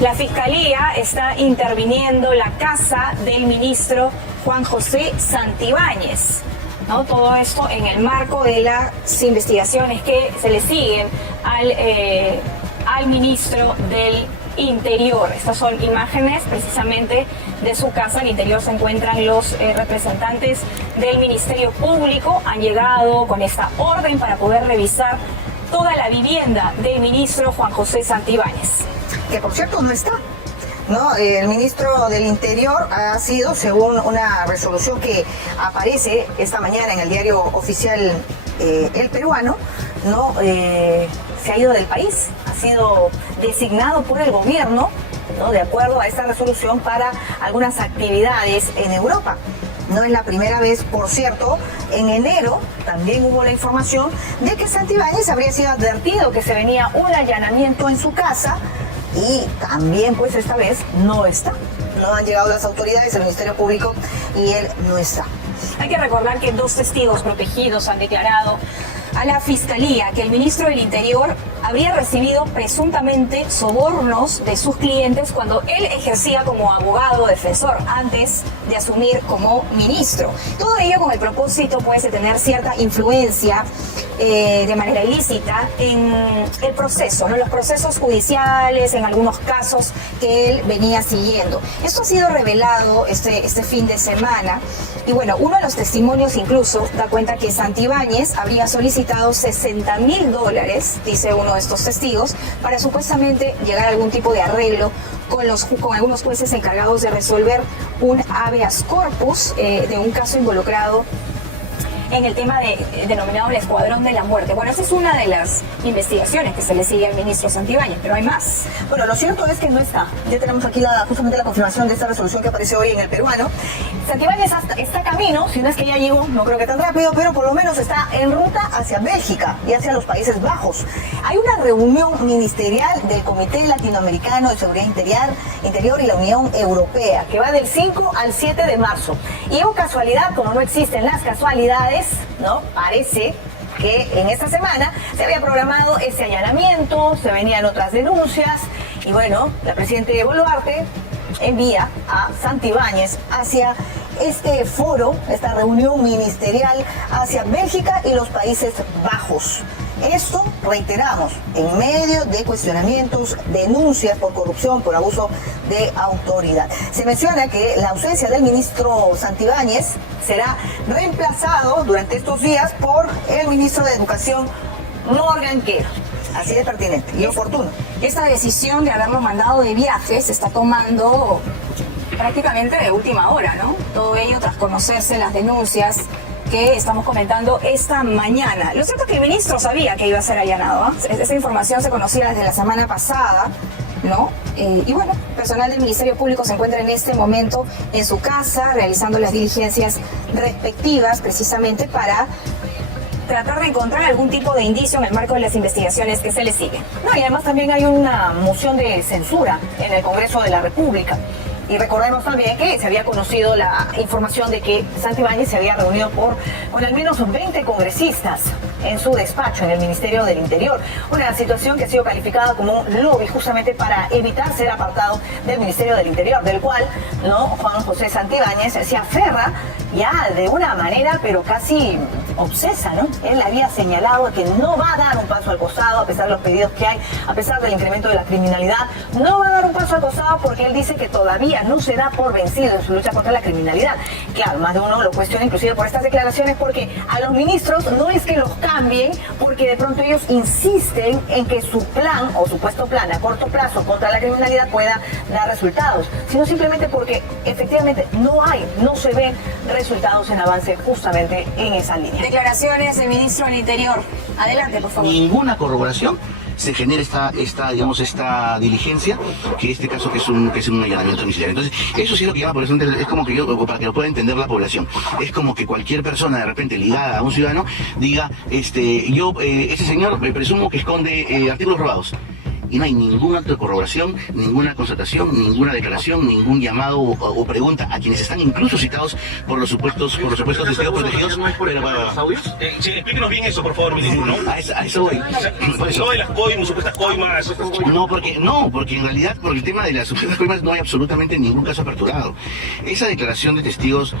La Fiscalía está interviniendo la casa del ministro Juan José Santibáñez, ¿no? Todo esto en el marco de las investigaciones que se le siguen al ministro del Interior. Estas son imágenes precisamente de su casa. En el interior se encuentran los representantes del Ministerio Público. Han llegado con esta orden para poder revisar toda la vivienda del ministro Juan José Santibáñez. Que por cierto no está, ¿no? El ministro del Interior ha sido, según una resolución que aparece esta mañana en el diario oficial El Peruano, ¿no? Se ha ido del país, ha sido designado por el gobierno, ¿no? De acuerdo a esta resolución, para algunas actividades en Europa. No es la primera vez, por cierto. En enero también hubo la información de que Santibáñez habría sido advertido que se venía un allanamiento en su casa, y también pues esta vez no está. No han llegado las autoridades del Ministerio Público y él no está. Hay que recordar que 2 testigos protegidos han declarado a la Fiscalía que el ministro del Interior habría recibido presuntamente sobornos de sus clientes cuando él ejercía como abogado defensor antes de asumir como ministro. Todo ello con el propósito, pues, de tener cierta influencia de manera ilícita en el proceso, ¿no? Los procesos judiciales, en algunos casos que él venía siguiendo. Esto ha sido revelado este fin de semana. Y bueno, uno de los testimonios incluso da cuenta que Santibáñez habría solicitado $60.000, dice uno de estos testigos, para supuestamente llegar a algún tipo de arreglo con algunos jueces encargados de resolver un habeas corpus de un caso involucrado en el tema denominado el Escuadrón de la Muerte. Bueno, esa es una de las investigaciones que se le sigue al ministro Santibáñez, pero hay más. Bueno, lo cierto es que no está. Ya tenemos aquí justamente la confirmación de esta resolución que aparece hoy en El Peruano. Santibáñez está camino, si no es que ya llegó, no creo que tan rápido, pero por lo menos está en ruta hacia Bélgica y hacia los Países Bajos. Hay una reunión ministerial del Comité Latinoamericano de Seguridad Interior y la Unión Europea, que va del 5 al 7 de marzo. Y por casualidad, como no existen las casualidades, ¿no? Parece que en esta semana se había programado ese allanamiento, se venían otras denuncias y bueno, la presidenta Boluarte envía a Santibáñez hacia este foro, esta reunión ministerial hacia Bélgica y los Países Bajos. Esto, reiteramos, en medio de cuestionamientos, denuncias por corrupción, por abuso de autoridad. Se menciona que la ausencia del ministro Santibáñez será reemplazado durante estos días por el ministro de Educación, Morgan Kr. Así de pertinente y oportuno. Esta decisión de haberlo mandado de viaje se está tomando prácticamente de última hora, ¿no? Todo ello tras conocerse las denuncias que estamos comentando esta mañana. Lo cierto es que el ministro sabía que iba a ser allanado, ¿eh? Esa información se conocía desde la semana pasada, ¿no? Y bueno, personal del Ministerio Público se encuentra en este momento en su casa realizando las diligencias respectivas precisamente para tratar de encontrar algún tipo de indicio en el marco de las investigaciones que se le siguen. No, y además también hay una moción de censura en el Congreso de la República. Y recordemos también que se había conocido la información de que Santibáñez se había reunido con al menos 20 congresistas en su despacho en el Ministerio del Interior. Una situación que ha sido calificada como un lobby justamente para evitar ser apartado del Ministerio del Interior, del cual, ¿no?, Juan José Santibáñez se aferra ya de una manera pero casi obsesa, ¿no? Él había señalado que no va a dar un paso al costado a pesar de los pedidos que hay, a pesar del incremento de la criminalidad. No va a dar un paso al costado porque él dice que todavía no se da por vencido en su lucha contra la criminalidad. Claro, más de uno lo cuestiona inclusive por estas declaraciones, porque a los ministros no es que los cambien, porque de pronto ellos insisten en que su plan o supuesto plan a corto plazo contra la criminalidad pueda dar resultados, sino simplemente porque efectivamente no se ven resultados en avance justamente en esa línea. Declaraciones del ministro del Interior. Adelante, por favor. Ninguna corroboración se genera esta diligencia, que en este caso que es un allanamiento domiciliario. Entonces, eso sí es lo que llama por eso, es como que para que lo pueda entender la población, es como que cualquier persona de repente ligada a un ciudadano diga, ese señor me presumo que esconde artículos robados. y no hay ningún acto de corroboración, ninguna constatación, ninguna declaración, ningún llamado o pregunta a quienes están incluso citados por los supuestos testigos protegidos. ¿Los audios? Sí, explíquenos bien eso, por favor, ministro, ¿no? A eso voy. Por eso. No de las coimas, supuestas coimas. Porque en realidad, por el tema de las supuestas coimas, no hay absolutamente ningún caso aperturado. Esa declaración de testigos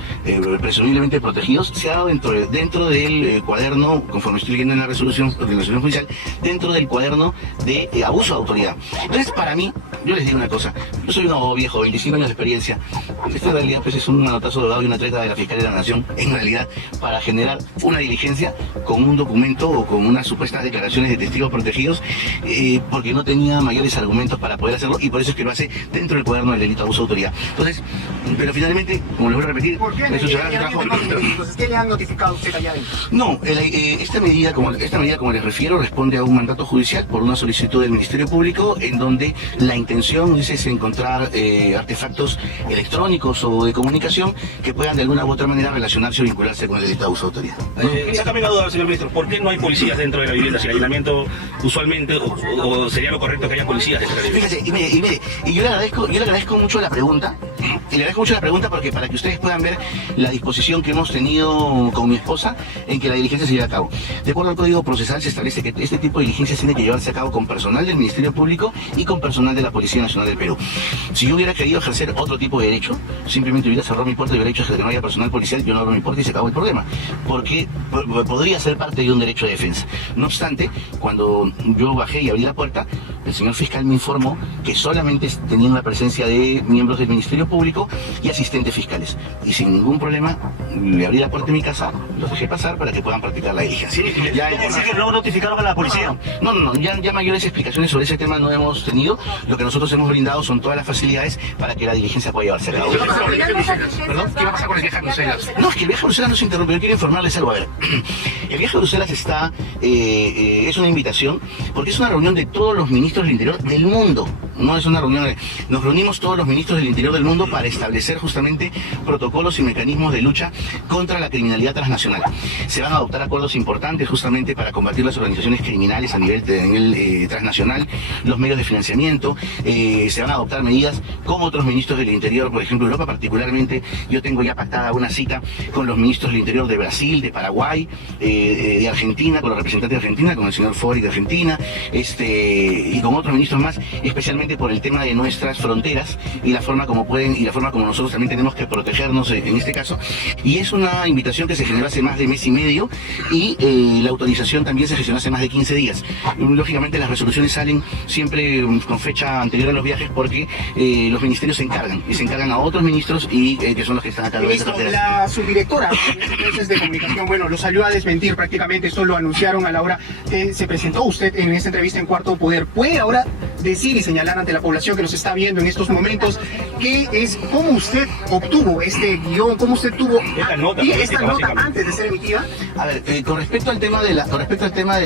presumiblemente protegidos se ha dado dentro del cuaderno, conforme estoy leyendo en la resolución judicial, dentro del cuaderno de abuso de autoridad. Entonces, para mí, yo les digo una cosa, yo soy un abogado viejo, 25 años de experiencia. Esto en realidad pues, es un manotazo de dado y una treta de la Fiscalía de la Nación, en realidad, para generar una diligencia con un documento o con unas supuestas declaraciones de testigos protegidos, porque no tenía mayores argumentos para poder hacerlo, y por eso es que lo hace dentro del cuaderno del delito de abuso de autoridad. Entonces, pero finalmente, como les voy a repetir, eso se trabajo. Entonces, ¿qué le han notificado usted allá adentro? No, esta medida, como les refiero, responde a un mandato judicial por una solicitud del Ministerio Público, en donde la intención es encontrar artefactos electrónicos o de comunicación que puedan de alguna u otra manera relacionarse o vincularse con el delito de abuso de autoridad. Sácame la duda, señor ministro, ¿por qué no hay policías dentro de la vivienda? Si el allanamiento usualmente, o sería lo correcto que haya policías dentro de la vivienda. Fíjese, y yo le agradezco mucho la pregunta, porque para que ustedes puedan ver la disposición que hemos tenido con mi esposa en que la diligencia se lleve a cabo. De acuerdo al Código Procesal se establece que este tipo de diligencias tiene que llevarse a cabo con personal del Ministerio Público y con personal de la Policía Nacional del Perú. Si yo hubiera querido ejercer otro tipo de derecho, simplemente hubiera cerrado mi puerta y hubiera hecho que no haya personal policial, yo no abro mi puerta y se acabó el problema, porque podría ser parte de un derecho de defensa. No obstante, cuando yo bajé y abrí la puerta, el señor fiscal me informó que solamente tenían la presencia de miembros del Ministerio Público y asistentes fiscales. Y sin ningún problema, le abrí la puerta de mi casa, los dejé pasar para que puedan practicar la diligencia. ¿Quiere decir que no notificaron a la policía? No, ya mayores explicaciones sobre ese tema no hemos tenido. Lo que nosotros hemos brindado son todas las facilidades para que la diligencia pueda llevarse a cabo. ¿Perdón? ¿Qué va a pasar con el viaje a Bruselas? No, es que el viaje a Bruselas no se interrumpe. Yo quiero informarles algo. A ver, el viaje a Bruselas es una invitación porque es una reunión de todos los ministros del Interior del mundo. No es una reunión, nos reunimos todos los ministros del Interior del mundo para establecer justamente protocolos y mecanismos de lucha contra la criminalidad transnacional. Se van a adoptar acuerdos importantes justamente para combatir las organizaciones criminales a nivel transnacional, los medios de financiamiento. Se van a adoptar medidas con otros ministros del Interior, por ejemplo Europa particularmente. Yo tengo ya pactada una cita con los ministros del Interior de Brasil, de Paraguay, de Argentina, con los representantes de Argentina, con el señor Fori de Argentina, y con otros ministros más, especialmente por el tema de nuestras fronteras y la forma como nosotros también tenemos que protegernos en este caso. Y es una invitación que se generó hace más de mes y medio, y la autorización también se gestionó hace más de 15 días. Lógicamente las resoluciones salen siempre con fecha anterior a los viajes porque los ministerios se encargan a otros ministros y que son los que están a cargo de esta Ministro, cartera. la subdirectora de comunicación, bueno, lo salió a desmentir prácticamente, esto lo anunciaron a la hora que se presentó usted en esta entrevista en Cuarto Poder. ¿Puede ahora decir y señalar ante la población que nos está viendo en estos momentos cómo usted obtuvo este guión, cómo usted tuvo esta nota antes de ser emitida? A ver, con respecto al tema de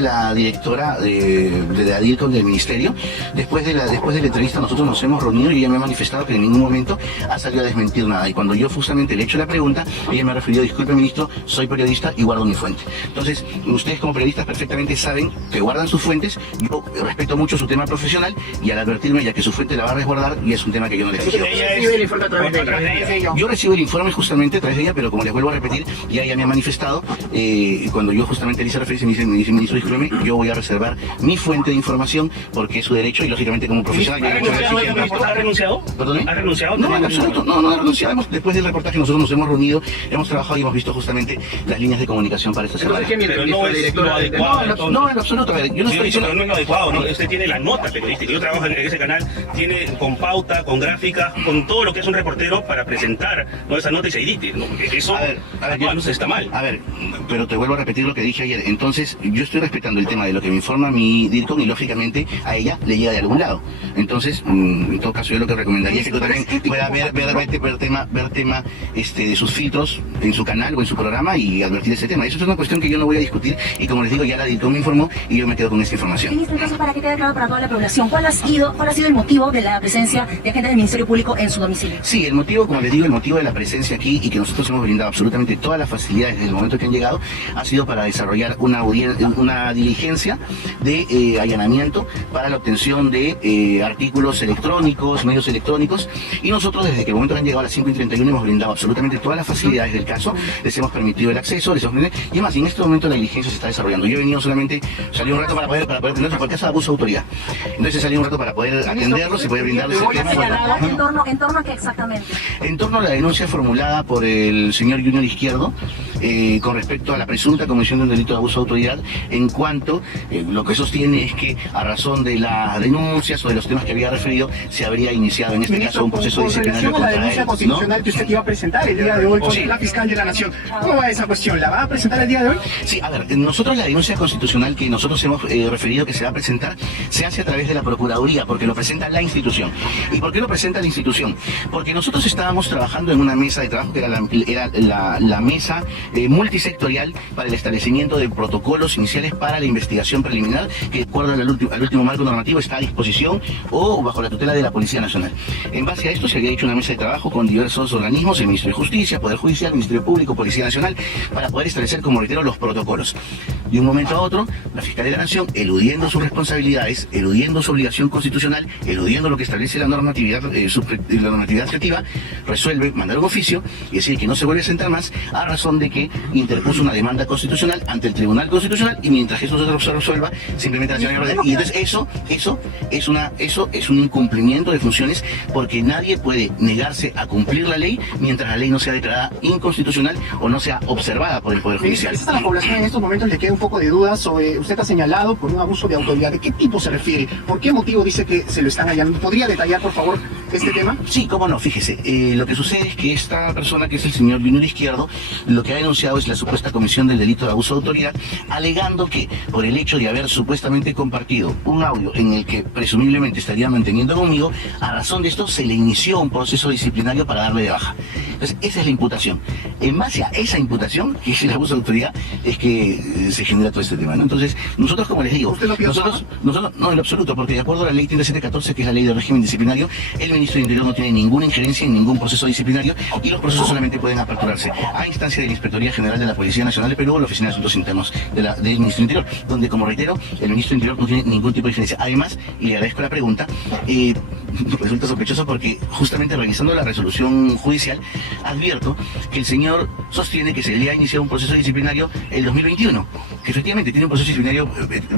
la directora de la DIRCOM del ministerio, después de la entrevista nosotros nos hemos reunido y ella me ha manifestado que en ningún momento ha salido a desmentir nada. Y cuando yo justamente le he hecho la pregunta, ella me ha referido: disculpe ministro, soy periodista y guardo mi fuente. Entonces, ustedes como periodistas perfectamente saben que guardan sus fuentes. Yo respeto mucho su tema profesional, y al advertirme ya que su fuente la va a resguardar, y es un tema que yo no le quiero. Yo recibo el informe justamente a través de ella, pero como les vuelvo a repetir, ya ella me ha manifestado, cuando yo justamente le hice referencia, me dice ministro, discúlpeme, yo voy a reservar mi fuente de información porque es su derecho, y lógicamente como profesional... ¿Ha renunciado? ¿Perdón? ¿Ha renunciado? No, en absoluto, no ha renunciado. Después del reportaje nosotros nos hemos reunido, hemos trabajado y hemos visto justamente las líneas de comunicación para esta semana. Pero no es lo adecuado. No, en absoluto. A ver, yo no estoy diciendo... Pero no es lo adecuado, ¿no? Usted tiene la nota periodística. Yo trabajo en ese canal, tiene con pauta, con gráfica, con todo lo que es un reportero para presentar, ¿no?, esa nota y se edite, ¿no? Porque eso está mal. A ver, pero te vuelvo a repetir lo que dije ayer. Entonces, yo estoy respetando el tema de lo que me informa mi DIRCOM, y lógicamente a ella le llega de algún lado. Entonces, en todo caso, yo lo que recomendaría es que tú también puedas ver tema de sus filtros en su canal o en su programa y advertir ese tema. Eso es una cuestión que yo no voy a discutir, y como les digo, ya la DIRCOM me informó y yo me quedo con esta información. Ministro, entonces, para que quede claro para toda la población, ¿cuál ¿Cuál ha sido el motivo de la presencia de agentes del Ministerio Público en su domicilio? Sí, el motivo, como les digo, el motivo de la presencia aquí y que nosotros hemos brindado absolutamente todas las facilidades desde el momento que han llegado ha sido para desarrollar una diligencia de allanamiento para la obtención de artículos electrónicos, medios electrónicos, y nosotros desde que el momento que han llegado a las 5:31 hemos brindado absolutamente todas las facilidades del caso, les hemos permitido el acceso, y además en este momento la diligencia se está desarrollando. Yo he venido solamente, salí un rato para poder atenderlos por el caso de abuso de autoridad. Entonces salí un rato para poder atenderlos y poder brindarles el tema. ¿En torno a qué exactamente? En torno a la denuncia formulada por el señor Junior Izquierdo con respecto a la presunta comisión de un delito de abuso de autoridad, en cuanto lo que sostiene es que a razón de las denuncias o de los temas que había referido se habría iniciado en este caso un proceso disciplinario con relación a la contra denuncia él, constitucional, ¿no?, que usted iba a presentar el día de hoy con la fiscal de la Nación. ¿Cómo va esa cuestión? ¿La va a presentar el día de hoy? Sí, a ver, nosotros la denuncia constitucional que nosotros hemos referido que se va a presentar se hace a través de la Procuraduría, porque lo presenta la institución. ¿Y por qué lo presenta la institución? Porque nosotros estábamos trabajando en una mesa de trabajo que era la mesa multisectorial para el establecimiento de protocolos iniciales para la investigación preliminar, que de acuerdo al último marco normativo está a disposición o bajo la tutela de la Policía Nacional. En base a esto se había hecho una mesa de trabajo con diversos organismos, el Ministerio de Justicia, Poder Judicial, Ministerio Público, Policía Nacional, para poder establecer, como reitero, los protocolos. De un momento a otro, la Fiscalía de la Nación, eludiendo sus responsabilidades, eludiendo su obligación constitucional, eludiendo lo que establece la normatividad adjetiva, resuelve mandar un oficio y decir que no se vuelve a sentar más a razón de que interpuso una demanda constitucional ante el Tribunal Constitucional, y mientras eso se resuelva, simplemente la señora... Y entonces eso es un incumplimiento de funciones, porque nadie puede negarse a cumplir la ley mientras la ley no sea declarada inconstitucional o no sea observada por el Poder Judicial. A la población en estos momentos le queda un poco de dudas sobre, usted ha señalado por un abuso de autoridad. ¿De qué tipo se refiere? ¿Por qué motivo dice que se lo están allanando? ¿Podría detallar, por favor, este tema? Sí, cómo no, fíjese. Lo que sucede es que esta persona, que es el señor Junior Izquierdo, lo que ha denunciado es la supuesta comisión del delito de abuso de autoridad, alegando que por el hecho de haber supuestamente compartido un audio en el que presumiblemente estaría manteniendo conmigo, a razón de esto se le inició un proceso disciplinario para darle de baja. Entonces, esa es la imputación. En base a esa imputación, que es el abuso de autoridad, es que se genera todo este tema, ¿no? Entonces, nosotros, como les digo, nosotros no, en lo absoluto, porque de acuerdo a la ley 3714, que es la ley de régimen disciplinario, el ministro del Interior no tiene ninguna injerencia en ningún proceso disciplinario, y los procesos solamente pueden aperturarse a instancia de la Inspectoría General de la Policía Nacional de Perú o la Oficina de Asuntos Internos del Ministro del Interior, donde, como reitero, el ministro del Interior no tiene ningún tipo de injerencia. Además, y le agradezco la pregunta, resulta sospechoso porque justamente revisando la resolución judicial advierto que el señor sostiene que se le ha iniciado un proceso disciplinario el 2021, que efectivamente tiene un proceso disciplinario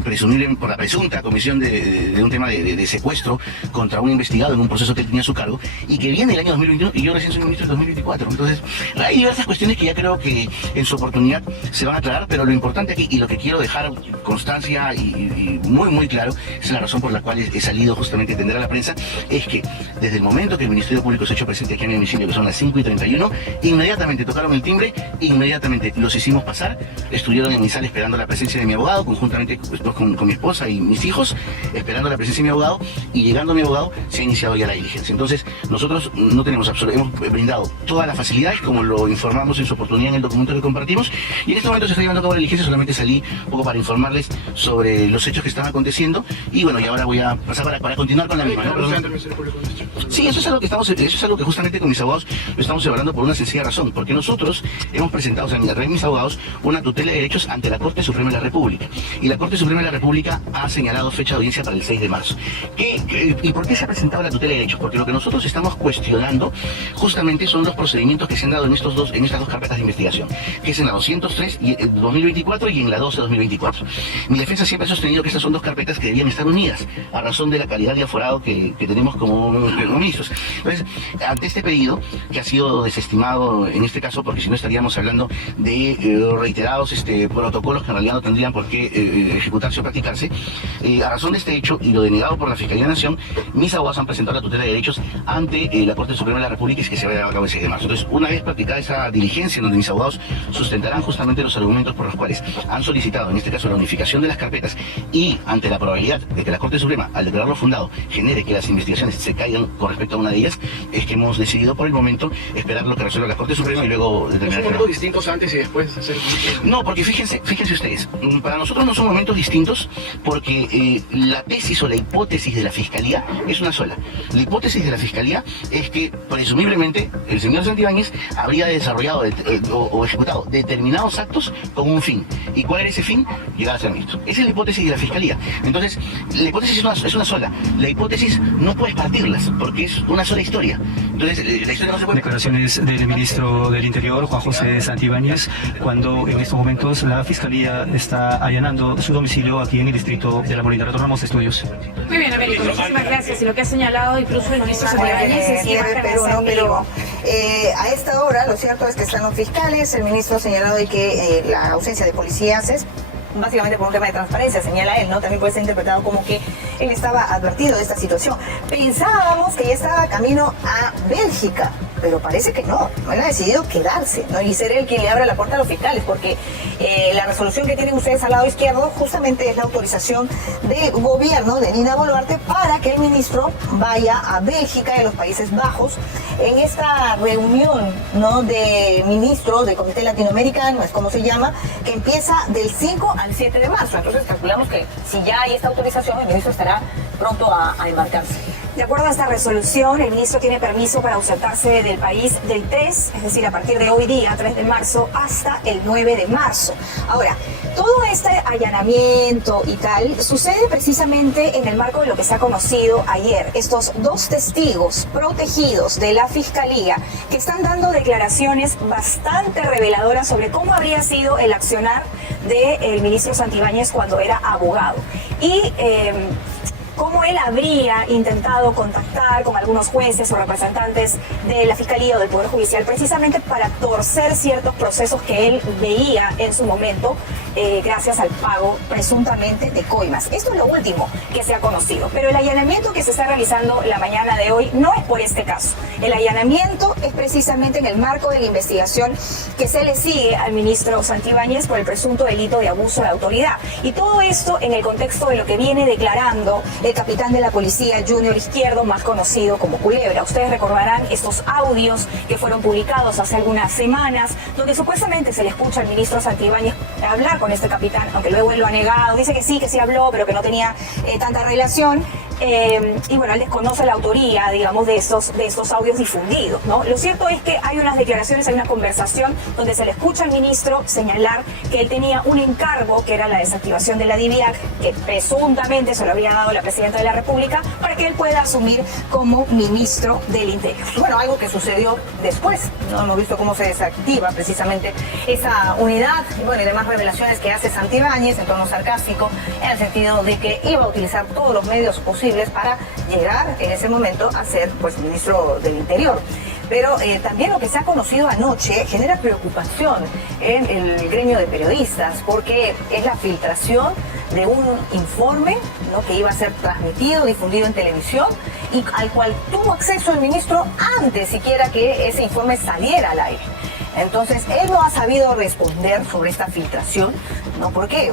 presumible por la presunta comisión de un tema de secuestro contra un investigado en un proceso que él tenía a su cargo, y que viene el año 2021 y yo recién soy ministro del 2024. Entonces hay diversas cuestiones que ya creo que en su oportunidad se van a aclarar, pero lo importante aquí, y lo que quiero dejar constancia y muy claro, es la razón por la cual he salido justamente a atender a la prensa, es que desde el momento que el Ministerio Público se ha hecho presente aquí en mi domicilio, que son las 5:31, inmediatamente tocaron el timbre, inmediatamente los hicimos pasar, estuvieron en mi sala esperando la presencia de mi abogado, conjuntamente con mi esposa y mis hijos, esperando la presencia de mi abogado, y llegando mi abogado se ha iniciado ya la diligencia. Entonces nosotros no tenemos hemos brindado todas las facilidades, como lo informamos en su oportunidad en el documento que compartimos, y en este momento se está llevando a cabo la diligencia. Solamente salí un poco para informarles sobre los hechos que están aconteciendo, y bueno, y ahora voy a pasar para continuar con la misma, ¿no? Sí, eso es algo que justamente con mis abogados lo estamos evaluando por una sencilla razón, porque nosotros hemos presentado, o sea, en mis abogados, una tutela de derechos ante la Corte Suprema de la República, y la Corte Suprema de la República ha señalado fecha de audiencia para el 6 de marzo. ¿Y por qué se ha presentado la tutela de derechos? Porque lo que nosotros estamos cuestionando justamente son los procedimientos que se han dado en estas dos carpetas de investigación, que es en la 203 y 2024 y en la 12 2024. Mi defensa siempre ha sostenido que estas son dos carpetas que debían estar unidas a razón de la calidad de aforado que tenemos como ministros. Entonces, ante este pedido, que ha sido desestimado en este caso, porque si no estaríamos hablando de reiterados protocolos que en realidad no tendrían por qué ejecutarse o practicarse, a razón de este hecho y lo denegado por la Fiscalía de la Nación, mis abogados han presentado la tutela de derechos ante la Corte Suprema de la República, y que se va a llevar a cabo el 6 de marzo. Entonces, una vez practicada esa diligencia, en donde mis abogados sustentarán justamente los argumentos por los cuales han solicitado, en este caso, la unificación de las carpetas, y ante la probabilidad de que la Corte Suprema, al declararlo fundado, genere que las investigaciones se caigan con respecto a una de ellas, es que hemos decidido por el momento esperar lo que resuelva la Corte Suprema y luego determinar. ¿Son momentos distintos antes y después? No, porque fíjense ustedes, para nosotros no son momentos distintos, porque la tesis o la la hipótesis de la Fiscalía es una sola. La hipótesis de la Fiscalía es que, presumiblemente, el señor Santibáñez habría desarrollado o ejecutado determinados actos con un fin. ¿Y cuál era ese fin? Llegar a ser ministro. Esa es la hipótesis de la Fiscalía. Entonces, la hipótesis es una sola. La hipótesis no puedes partirlas, porque es una sola historia. Entonces, la historia no se puede... Declaraciones del ministro del Interior, Juan José Santibáñez, cuando en estos momentos la Fiscalía está allanando su domicilio aquí en el distrito de La Molina. Retornamos a estudios. Muy bien, Américo, muchísimas gracias. Y lo que ha señalado incluso el ministro Santibáñez es que pero a esta hora lo cierto es que están los fiscales. El ministro ha señalado de que la ausencia de policías es básicamente por un tema de transparencia, señala él, ¿no? También puede ser interpretado como que él estaba advertido de esta situación. Pensábamos que ya estaba camino a Bélgica, pero parece que no. Él ha decidido quedarse, ¿no? Y ser él quien le abra la puerta a los fiscales, porque la resolución que tienen ustedes al lado izquierdo justamente es la autorización del gobierno de Dina Boluarte para que el ministro vaya a Bélgica y a los Países Bajos en esta reunión, ¿no?, de ministros del Comité Latinoamericano, es como se llama, que empieza del 5 al 7 de marzo. Entonces calculamos que si ya hay esta autorización, el ministro estará pronto a embarcarse. De acuerdo a esta resolución, el ministro tiene permiso para ausentarse del país del 3, es decir, a partir de hoy día, 3 de marzo, hasta el 9 de marzo. Ahora, todo este allanamiento y tal sucede precisamente en el marco de lo que se ha conocido ayer. Estos dos testigos protegidos de la Fiscalía que están dando declaraciones bastante reveladoras sobre cómo habría sido el accionar del ministro Santibáñez cuando era abogado. Y cómo él habría intentado contactar con algunos jueces o representantes de la Fiscalía o del Poder Judicial precisamente para torcer ciertos procesos que él veía en su momento gracias al pago presuntamente de coimas. Esto es lo último que se ha conocido, pero el allanamiento que se está realizando la mañana de hoy no es por este caso. El allanamiento es precisamente en el marco de la investigación que se le sigue al ministro Santibáñez por el presunto delito de abuso de autoridad. Y todo esto en el contexto de lo que viene declarando el capitán de la policía Junior Izquierdo, más conocido como Culebra. Ustedes recordarán estos audios que fueron publicados hace algunas semanas, donde supuestamente se le escucha al ministro Santibáñez hablar con este capitán, aunque luego él lo ha negado, dice que sí habló, pero que no tenía tanta relación. Y bueno, él desconoce la autoría, digamos, de estos audios difundidos, ¿no? Lo cierto es que hay unas declaraciones, hay una conversación donde se le escucha al ministro señalar que él tenía un encargo, que era la desactivación de la DIVIAC, que presuntamente se lo habría dado la presidenta de la República, para que él pueda asumir como ministro del Interior. Bueno, algo que sucedió después, ¿no? Hemos visto cómo se desactiva precisamente esa unidad, y bueno, y demás revelaciones que hace Santibáñez en tono sarcástico, en el sentido de que iba a utilizar todos los medios posibles para llegar en ese momento a ser, pues, ministro del Interior. Pero también lo que se ha conocido anoche genera preocupación en el gremio de periodistas, porque es la filtración de un informe, ¿no?, que iba a ser transmitido, difundido en televisión, y al cual tuvo acceso el ministro antes siquiera que ese informe saliera al aire. Entonces, él no ha sabido responder sobre esta filtración, ¿no? Porque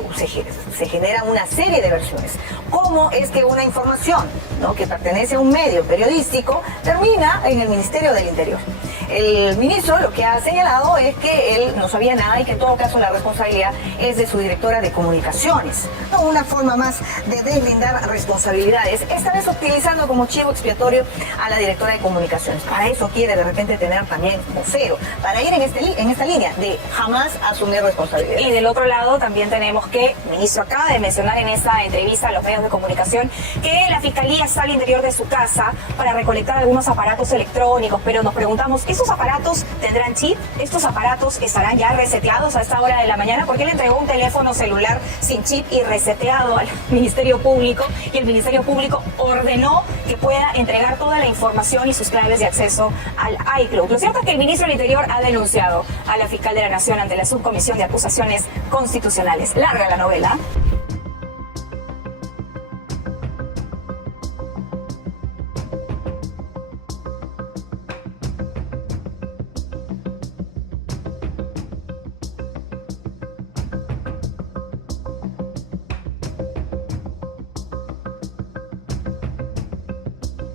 se generan una serie de versiones. ¿Cómo es que una información, ¿no?, que pertenece a un medio periodístico termina en el Ministerio del Interior? El ministro lo que ha señalado es que él no sabía nada y que en todo caso la responsabilidad es de su directora de comunicaciones. ¿No? Una forma más de deslindar responsabilidades, esta vez utilizando como chivo expiatorio a la directora de comunicaciones. Para eso quiere de repente tener también vocero, para ir en esta línea de jamás asumir responsabilidades. Y del otro lado también tenemos que el ministro acaba de mencionar en esta entrevista a los medios de comunicación que la Fiscalía está al interior de su casa para recolectar algunos aparatos electrónicos, pero nos preguntamos, ¿esos aparatos tendrán chip? ¿Estos aparatos estarán ya reseteados a esta hora de la mañana? Porque él entregó un teléfono celular sin chip y reseteado al Ministerio Público, y el Ministerio Público ordenó que pueda entregar toda la información y sus claves de acceso al iCloud. Lo cierto es que el ministro del Interior ha denunciado a la fiscal de la Nación ante la Subcomisión de Acusaciones Constitucionales. Larga la novela.